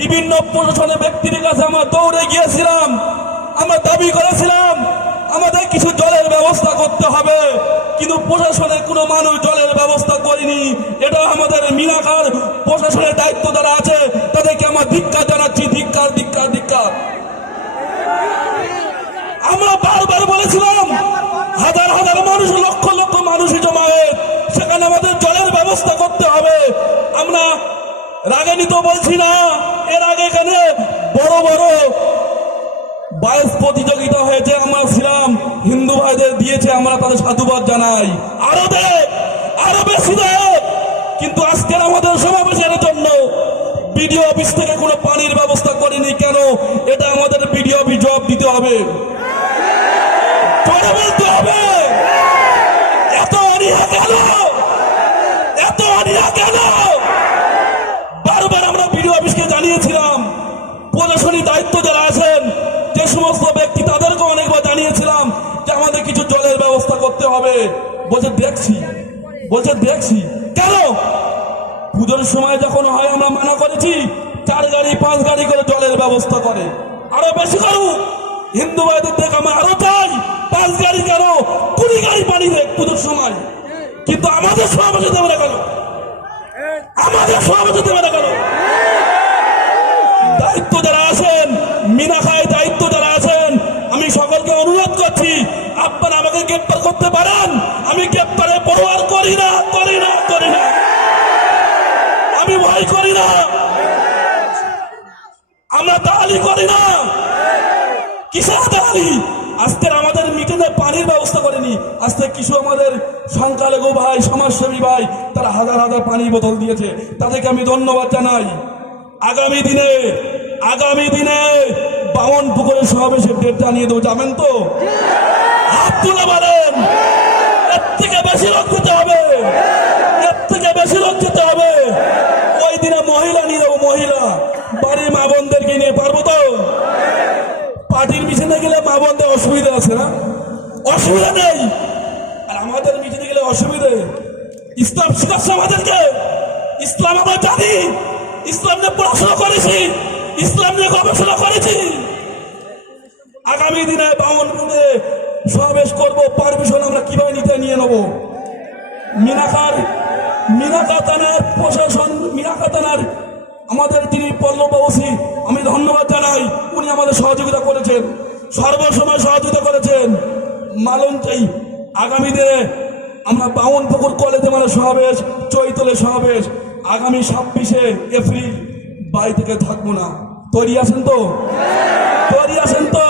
বিভিন্ন প্রশাসনের ব্যক্তির কাছে আমরা দৌড়ে গিয়েছিলাম, আমরা দাবি করেছিলাম, আমাদের কিছু জলের ব্যবস্থা করতে হবে, কিন্তু প্রশাসনের কোনো মানুষ জলের ব্যবস্থা করেনি। এটা আমাদের মিনাকার প্রশাসনের দায়িত্ব যারা আছে, তাদেরকে আমরা ধিক্কার জানাচ্ছি, ধিক্কার ধিক্কার ধিক্কার। আমরা বারবার বলেছিলাম, হাজার হাজার মানুষ, লক্ষ লক্ষ মানুষ জমায়েত, সেখানে আমাদের জলের ব্যবস্থা করতে হবে। আমরা রাগান্বিত বলছি না। এর আগে এখানে বড় বড় বায়স প্রতিযোগিতা হয়েছে, আমরা ছিলাম হিন্দু ভাইদের দিয়েছে, আমরা তাদের সাধুবাদ জানাই। আরও দে আরও বেশি দে কিন্তু আজকের আমাদের সমাবেশের জন্য বিডিও অফিস থেকে কোনো পানির ব্যবস্থা করেনি কেন? এটা আমাদের বিডিও অফিস জবাব দিতে হবে। বলতে হবে। এত অনীহা কেন? এত অনীহা কেন বারবার আমরা বিডিও অফিসকে জানিয়েছিলাম প্রশাসনিক দায়িত্ব যারা আছেন যে সমস্ত ব্যক্তি তাদেরকে অনেকবার জানিয়েছিলাম যে আমাদের কিছু জলের ব্যবস্থা করতে হবে। বলছে, দেখছি। বলছে, দেখছি। কেন? পুজোর সময় যখন হয়, আমরা মানা করেছি, চার গাড়ি, পাঁচ গাড়ি করে জলের ব্যবস্থা করে। আরও বেশি করুক। হিন্দু ভাইদের দেখ, আমরা আরও চাই। পাঁচ গাড়ি কেন? কুড়ি গাড়ি পানি দেখ পুজোর সময়। কিন্তু আমাদের সমাবেশে দেবে না কেন? আমাদের সমাবেশে দেবে না কেন? দায়িত্ব যারা আছেন মিনাখায় দায়িত্ব যারা আছেন আমি সকলকে অনুরোধ করছি, আপনারা আমাকে গ্রেপ্তার করতে পারেন। আমি গ্রেপ্তারে পরোয়ার করি না করি না করি না। আমি ভয় করি না। আমরা দালালি করি না। কিসের দালালি? আজকের আমাদের মিটিংয়ে পানির ব্যবস্থা করেনি আজকে কিছু আমাদের সংখ্যালঘু ভাই, সমাজসেবী ভাই, তারা হাজার হাজার পানির বোতল দিয়েছে। তাদেরকে আমি ধন্যবাদ জানাই। আগামী দিনে আগামী দিনে বামন পুকুরের সমাবেশের ডেট জানিয়ে দেবো যাবেন তো? হাত তুলে পারেন এর থেকে বেশি লোক যেতে হবে। এর থেকে বেশি লোক যেতে হবে। ওই দিনে মহিলা নিয়ে যাব মহিলা, বাড়ির মা বোনদেরকে নিয়ে পারব তো? পার্টির মিশনে গেলে মা বোনদের অসুবিধা আছে না? অসুবিধা নেই। আর আমাদের মিশনে গেলে অসুবিধে। ইসলাম শিখাচ্ছে আমাদেরকে। ইসলাম আমরা জানি। ইসলাম নিয়ে পড়াশোনা করেছি। ইসলাম নিয়ে গবেষণা করেছি। আগামী দিনে বামনপুরে সমাবেশ করব, পারমিশন আমরা কীভাবে নিতে নিয়ে নেব? মিনাকার মিনাকা থানার প্রশাসন মিনাকা থানার আমাদের যিনি পল্লববাবসী আমি ধন্যবাদ জানাই, উনি আমাদের সহযোগিতা করেছেন। সর্বসময় সহযোগিতা করেছেন। মালন চাই, আগামী দিনে আমরা বামন পুকুর কলেজে মানে সমাবেশ, চৈতলে সমাবেশ, আগামী ছাব্বিশে এপ্রিল বাড়ি থেকে থাকব না। তৈরি আছেন তো? তৈরি আছেন তো?